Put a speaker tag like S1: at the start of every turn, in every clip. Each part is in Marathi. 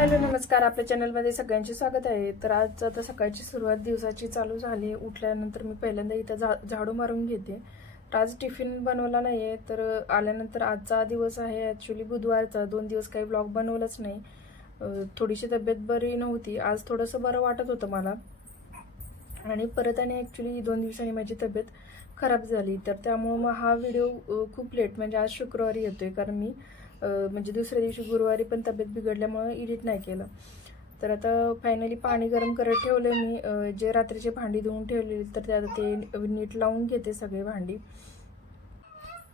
S1: हॅलो नमस्कार. आपल्या चॅनलमध्ये सगळ्यांचे स्वागत आहे. तर आज आता सकाळची सुरुवात दिवसाची चालू झाली. उठल्यानंतर मी पहिल्यांदा इथं झा झाडू मारून घेते. तर आज टिफिन बनवला नाही आहे तर आल्यानंतर आजचा दिवस आहे. ॲक्च्युली बुधवारचा. दोन दिवस काही ब्लॉग बनवलंच नाही. थोडीशी तब्येत बरी नव्हती. आज थोडंसं बरं वाटत होतं मला. आणि परत आणि ॲक्च्युली दोन दिवसांनी माझी तब्येत खराब झाली. तर त्यामुळं मग हा व्हिडिओ खूप लेट म्हणजे आज शुक्रवारी येतो आहे कारण मी म्हणजे दुसऱ्या दिवशी गुरुवारी पण तब्येत बिघडल्यामुळं एडिट नाही केलं. तर आता फायनली पाणी गरम करत ठेवलं मी. जे रात्रीचे भांडी धुवून ठेवलेली तर ते आता ते नीट लावून घेते सगळे भांडी.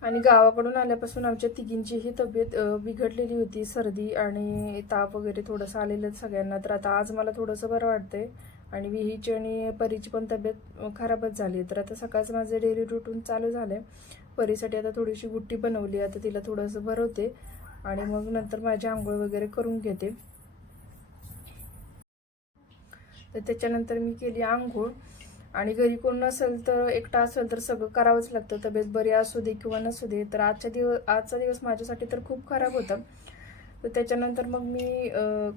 S1: आणि गावाकडून आल्यापासून आमच्या तिघींचीही तब्येत बिघडलेली होती. सर्दी आणि ताप वगैरे थोडंसं आलेलं सगळ्यांना. तर आता आज मला थोडंसं बरं वाटतंय. आणि विहीची आणि परीची पण तब्येत खराबच झाली तर आता सकाळचं माझं डेली रुटीन चालू झालंय. परीसाठी आता थोडीशी गुट्टी बनवली आता तिला थोडंसं भरवते आणि मग नंतर माझी आंघोळ वगैरे करून घेते. तर त्याच्यानंतर मी केली आंघोळ. आणि घरी कोण नसेल तर एकटा असेल तर सगळं करावंच लागतं. तब्येत बरी असू दे किंवा नसू दे. तर आजच्या दिवस आजचा दिवस माझ्यासाठी तर खूप खराब होता. तर त्याच्यानंतर मग मी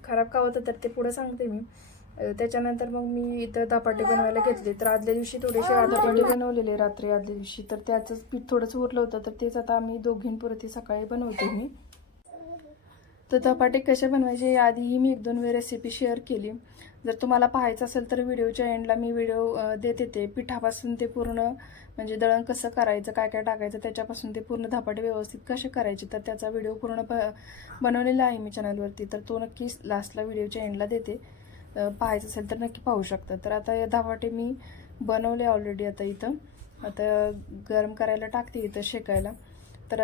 S1: खराब का होतं तर ते पुढं सांगते मी. त्याच्यानंतर मग मी इथं धपाटे बनवायला घेतले. तर आदल्या दिवशी थोडेसे धपाटे बनवलेले रात्री आदल्या दिवशी. तर त्याचंच पीठ थोडंसं उरलं होतं. तर तेच आता आम्ही दोघींपुरती सकाळी बनवते मी. तर धपाटे कसे बनवायचे याआधीही मी एक दोन वेळ रेसिपी शेअर केली. जर तुम्हाला पाहायचं असेल तर व्हिडिओच्या एंडला मी व्हिडिओ देते ते पिठापासून ते पूर्ण म्हणजे दळण कसं करायचं काय काय टाकायचं त्याच्यापासून ते पूर्ण धपाटे व्यवस्थित कसे करायचे तर त्याचा व्हिडिओ पूर्ण ब बनवलेला आहे मी चॅनलवरती तर तो नक्की लास्टला व्हिडिओच्या एंडला देते. पाहायचं असेल तर नक्की पाहू शकता. तर आता हे धपाटे मी बनवले ऑलरेडी आता इथं. आता गरम करायला टाकते इथं शेकायला. तर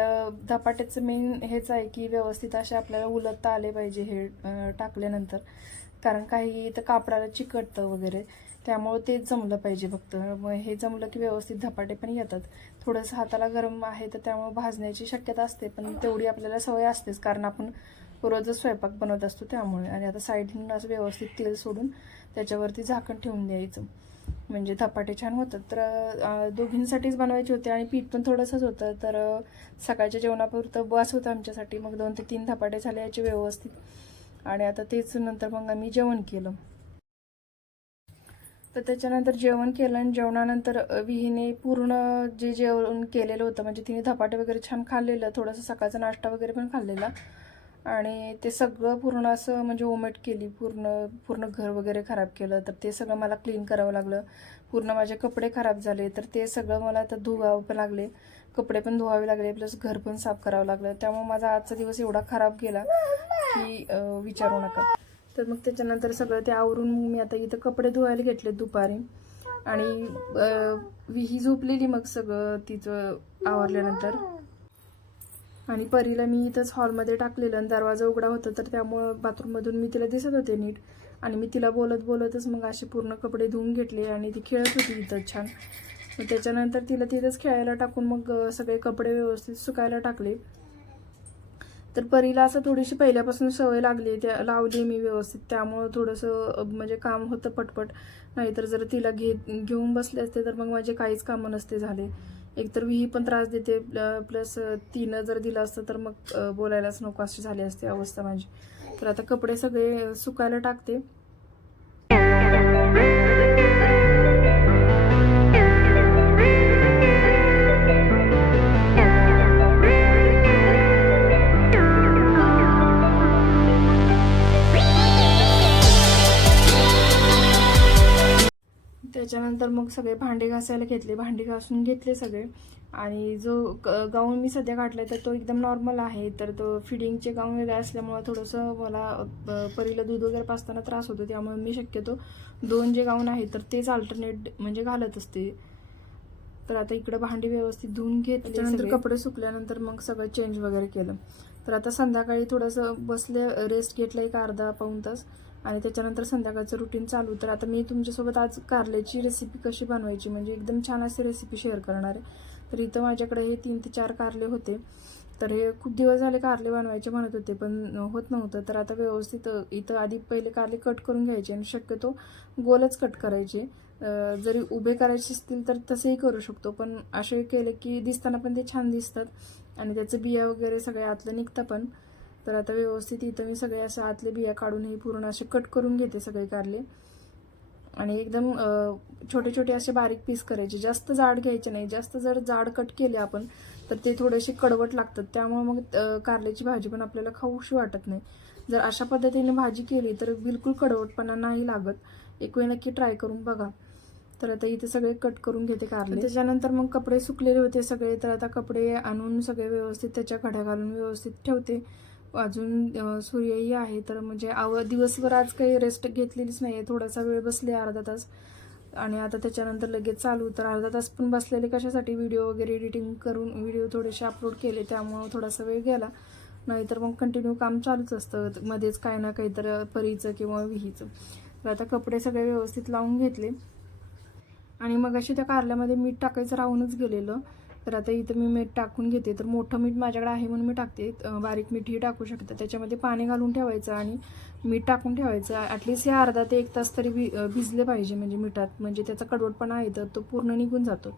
S1: धपाट्याचं मेन हेच आहे की व्यवस्थित असे आपल्याला उलटता आले पाहिजे हे टाकल्यानंतर. कारण काही तर कापडाला चिकटतं वगैरे. त्यामुळं ते जमलं पाहिजे फक्त. मग हे जमलं की व्यवस्थित धपाटे पण येतात. थोडंसं हाताला गरम आहे तर त्यामुळं भाजण्याची शक्यता असते. पण तेवढी आपल्याला सवय असतेच. कारण आपण रोजच स्वयंपाक बनवत असतो त्यामुळे. आणि आता साईडनं असं व्यवस्थित तेल सोडून त्याच्यावरती झाकण ठेवून द्यायचं. म्हणजे धपाटे छान होतात. तर दोघींसाठीच बनवायचे होते आणि पीठ पण थोडंसंच होतं. तर सकाळच्या जेवणापुरतं बस होतं आमच्यासाठी. मग दोन ते तीन धपाटे झाले याचे व्यवस्थित. आणि आता तेच नंतर मग आम्ही जेवण केलं. तर त्याच्यानंतर जेवण केलं आणि जेवणानंतर विहीने पूर्ण जे जेवण केलेलं होतं म्हणजे तिने धपाटे वगैरे छान खाल्लेलं. थोडंसं सकाळचा नाश्ता वगैरे पण खाल्लेला. आणि ते सगळं पूर्ण असं म्हणजे ओमेट केली पूर्ण पूर्ण घर वगैरे खराब केलं तर ते सगळं मला क्लीन करावं लागलं. पूर्ण माझे कपडे खराब झाले तर ते सगळं मला आता धुवावं पण लागले. कपडे पण धुवावे लागले प्लस घर पण साफ करावं लागलं. त्यामुळे माझा आजचा दिवस एवढा खराब गेला की विचारू नका. तर मग त्याच्यानंतर सगळं ते आवरून मग मी आता इथं कपडे धुवायला घेतले दुपारी. आणि विही झोपलेली मग सगळं तिचं आवरल्यानंतर. आणि परीला मी इथंच हॉलमध्ये टाकलेलं आणि दरवाजा उघडा होता तर त्यामुळं बाथरूममधून मी तिला दिसत होते नीट. आणि मी तिला बोलत बोलतच मग असे पूर्ण कपडे धुवून घेतले आणि ती खेळत होती इथंच छान. मग त्याच्यानंतर तिला तिथंच खेळायला टाकून मग सगळे कपडे व्यवस्थित सुकायला टाकले. तर परीला असं थोडीशी पहिल्यापासून सवय लागली त्या लावली मी व्यवस्थित. त्यामुळं थोडंसं म्हणजे काम होतं पटपट. नाहीतर जर तिला घे घेऊन बसले असते तर मग माझे काहीच कामं नसते झाले. एकतर विही पण त्रास देते प्लस तिनं जर दिलं असतं तर मग बोलायलाच नको अशी झाली असते अवस्था माझी. तर आता कपडे सगळे सुकायला टाकते. मग सगळे भांडे घासायला घेतले भांडी घासून घेतले सगळे. आणि जो गाऊन मी सध्या काढलाय तर तो एकदम नॉर्मल आहे. तर तो फिडिंगचे गाऊन वेगळे असल्यामुळं थोडंसं मला परीला दूध वगैरे पाचताना त्रास होतो. त्यामुळे मी शक्यतो दोन जे गाऊन आहेत तर तेच अल्टरनेट म्हणजे घालत असते. तर आता इकडे भांडी व्यवस्थित धुवून घेतले त्यानंतर कपडे सुकल्यानंतर मग सगळं चेंज वगैरे केलं. तर आता संध्याकाळी थोडंसं बसले रेस्ट घेतलं एक अर्धा पाऊण तास. आणि त्याच्यानंतर संध्याकाळचं रुटीन चालू. तर आता मी तुमच्यासोबत आज कारल्याची रेसिपी कशी बनवायची म्हणजे एकदम छान अशी रेसिपी शेअर करणार आहे. तर इथं माझ्याकडे हे तीन ते चार कारले होते. तर हे खूप दिवस झाले कारले बनवायचे म्हणत होते पण होत नव्हतं. तर आता व्यवस्थित इथं आधी पहिले कारले कट करून घ्यायचे आणि शक्यतो गोलच कट करायचे. जरी उभे करायचे असतील तर तसेही करू शकतो पण असे केले की दिसताना पण ते छान दिसतात. आणि त्याचं बिया वगैरे सगळे आतलं निघतं पण. तर आता व्यवस्थित इथं मी सगळे असं आतले बिया काढून हे पूर्ण असे कट करून घेते सगळे कारले. आणि एकदम छोटे छोटे असे बारीक पीस करायचे. जास्त जाड घ्यायचे नाही. जास्त जर जाड कट केले आपण तर ते थोडेसे कडवट लागतात. त्यामुळे मग कारल्याची भाजी पण आपल्याला खाऊशी वाटत नाही. जर अशा पद्धतीने भाजी केली तर बिलकुल कडवटपणा नाही लागत. एक वेळ नक्की ट्राय करून बघा. तर आता इथे सगळे कट करून घेते कारले. त्याच्यानंतर मग कपडे सुकलेले होते सगळे. तर आता कपडे आणून सगळे व्यवस्थित त्याच्या कढ्या घालून व्यवस्थित ठेवते. अजून सूर्यही आहे. तर म्हणजे आव दिवसभर आज काही रेस्ट घेतलेलीच नाही आहे थोडासा वेळ बसले अर्धा तास. आणि आता त्याच्यानंतर लगेच चालू. तर अर्धा तास पण बसलेले कशासाठी? व्हिडिओ वगैरे एडिटिंग करून व्हिडिओ थोडेसे अपलोड केले. त्यामुळं थोडासा वेळ गेला. नाहीतर मग कंटिन्यू काम चालूच असतं. मध्येच काय ना काहीतर परीचं किंवा विहीचं. तर आता कपडे सगळे व्यवस्थित लावून घेतले. आणि मग अशी त्या कारल्यामध्ये मीठ टाकायचं राहूनच गेलेलं. तर आता इथं मी मीठ टाकून घेते. तर मोठं मीठ माझ्याकडे आहे म्हणून मी टाकते. बारीक मीठही टाकू शकते. त्याच्यामध्ये पाणी घालून ठेवायचं आणि मीठ टाकून ठेवायचं. ॲटलिस्ट हे अर्धा ते एक तास तरी भि भिजले पाहिजे म्हणजे मिठात. म्हणजे त्याचा कडवटपणा आहे तर तो पूर्ण निघून जातो.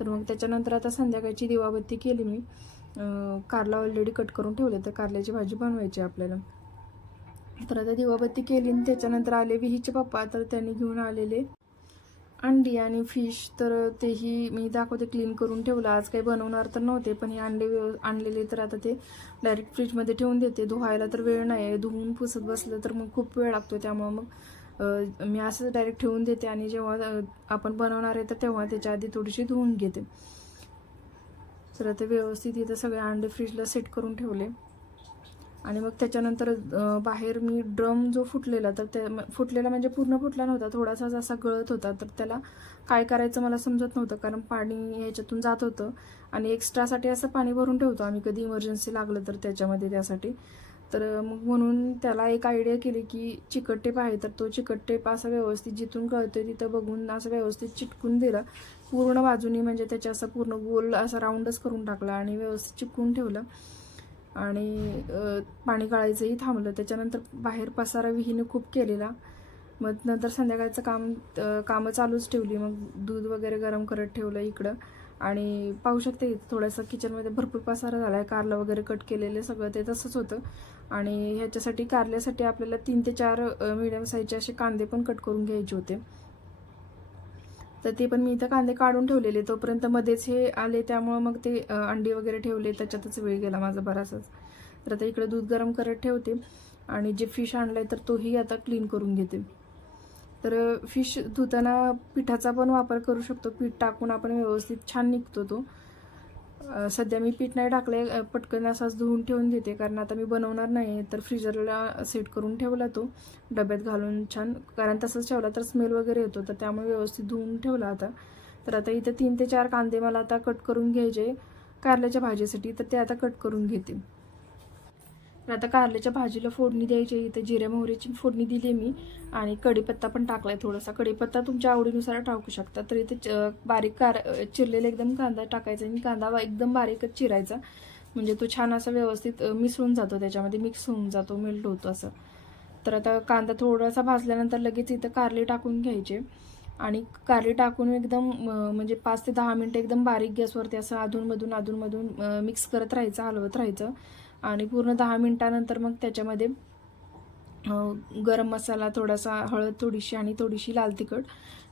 S1: तर मग त्याच्यानंतर आता संध्याकाळची दिवाबत्ती केली मी. कारला ऑलरेडी कट करून ठेवले. तर कारल्याची भाजी बनवायची आपल्याला. तर आता दिवाबत्ती केली आणि त्याच्यानंतर आले विहीचे पप्पा. तर त्यांनी घेऊन आलेले अंडी आणि फिश तर तेही मी दाखवते क्लीन करून ठेवलं. आज काही बनवणार तर नव्हते पण हे अंडे व्यव- आणलेले तर आता ते डायरेक्ट फ्रीजमध्ये ठेवून देते. धुवायला तर वेळ नाही आहे. धुवून पुसत बसलं तर मग खूप वेळ लागतो. त्यामुळं मग मी असंच डायरेक्ट ठेवून देते आणि जेव्हा आपण बनवणार आहे तर तेव्हा त्याच्या आधी थोडीशी धुवून घेते. तर आता व्यवस्थित इथं सगळे अंडे फ्रीजला सेट करून ठेवले. आणि मग त्याच्यानंतर बाहेर मी ड्रम जो फुटलेला तर त्या फुटलेला म्हणजे पूर्ण फुटला नव्हता थोडासा असा गळत होता तर त्याला काय करायचं मला समजत नव्हतं कारण पाणी याच्यातून जात होतं. आणि एक्स्ट्रासाठी असं पाणी भरून ठेवतो आम्ही कधी इमर्जन्सी लागलं तर त्याच्यामध्ये त्यासाठी. तर मग म्हणून त्याला एक आयडिया केली की चिकट टेप आहे तर तो चिकट टेप असा व्यवस्थित जिथून कळतोय तिथं बघून असं व्यवस्थित चिटकून दिला. पूर्ण बाजूनी म्हणजे त्याच्या असं पूर्ण गोल असा राऊंडच करून टाकला आणि व्यवस्थित चिकून ठेवलं. आणि पाणी गाळायचंही थांबलं. त्याच्यानंतर बाहेर पसारा विहीने खूप केलेला. मग नंतर संध्याकाळचं काम कामं चालूच ठेवली. मग दूध वगैरे गरम करत ठेवलं इकडं. आणि पाहू शकते थोडंसं किचनमध्ये भरपूर पसारा झाला आहे कारलं वगैरे कट केलेले सगळं ते तसंच होतं. आणि ह्याच्यासाठी कारल्यासाठी आपल्याला तीन ते चार मिडियम साईजचे असे कांदे पण कट करून घ्यायचे होते. तर ते पण मी इथं कांदे काढून ठेवलेले तोपर्यंत मध्येच हे आले त्यामुळं मग ते अंडी वगैरे ठेवले त्याच्यातच वेळ गेला माझा बराचसाच तर आता इकडे दूध गरम करत ठेवते आणि जे फिश आणलाय तर तोही आता क्लीन करून घेते. तर फिश धुताना पिठाचा पण वापर करू शकतो पीठ टाकून आपण व्यवस्थित छान निघतो तो. सध्या मी पीठ नाही टाकले पटकन असाच धुवून ठेवून देते कारण आता मी बनवणार नाही तर फ्रीजरला सेट करून ठेवला तो डब्यात घालून छान. कारण तसंच ठेवला तर स्मेल वगैरे येतो तर त्यामुळे व्यवस्थित धुवून ठेवला आता. तर आता इथे तीन ते चार कांदे मला आता कट करून घ्यायचे कारल्याच्या भाजीसाठी तर ते आता कट करून घेते. तर आता कारल्याच्या भाजीला फोडणी द्यायची आहे. इथे जिऱ्या मोहरीची फोडणी दिली मी. आणि कढीपत्ता पण टाकलाय थोडासा. कढीपत्ता तुमच्या आवडीनुसार टाकू शकता. तर इथे बारीक कार चिरलेला एकदम कांदा टाकायचा आणि कांदा एकदम बारीकच चिरायचा. म्हणजे तो छान असा व्यवस्थित मिसळून जातो. त्याच्यामध्ये मिक्स होऊन जातो मेल्ट होतो असं. तर आता कांदा थोडासा भाजल्यानंतर लगेच इथं कारले टाकून घ्यायचे. आणि कारले टाकून एकदम म्हणजे पाच ते दहा मिनटं एकदम बारीक गॅसवरती असं अधूनमधून अधूनमधून मिक्स करत राहायचं हलवत राहायचं. आणि पूर्ण दहा मिनटानंतर मग त्याच्यामध्ये गरम मसाला थोडासा हळद थोडीशी आणि थोडीशी लाल तिखट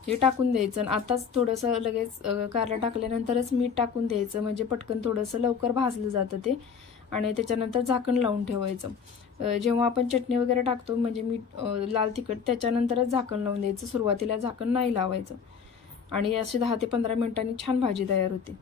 S1: हे टाकून द्यायचं. आणि आताच थोडंसं लगेच कारला टाकल्यानंतरच मीठ टाकून द्यायचं. म्हणजे पटकन थोडंसं लवकर भाजलं जातं ते. आणि त्याच्यानंतर झाकण लावून ठेवायचं. जेव्हा आपण चटणी वगैरे टाकतो म्हणजे मीठ लाल तिखट त्याच्यानंतरच झाकण लावून द्यायचं. सुरुवातीला झाकण नाही लावायचं. आणि असे दहा ते पंधरा मिनिटांनी छान भाजी तयार होते.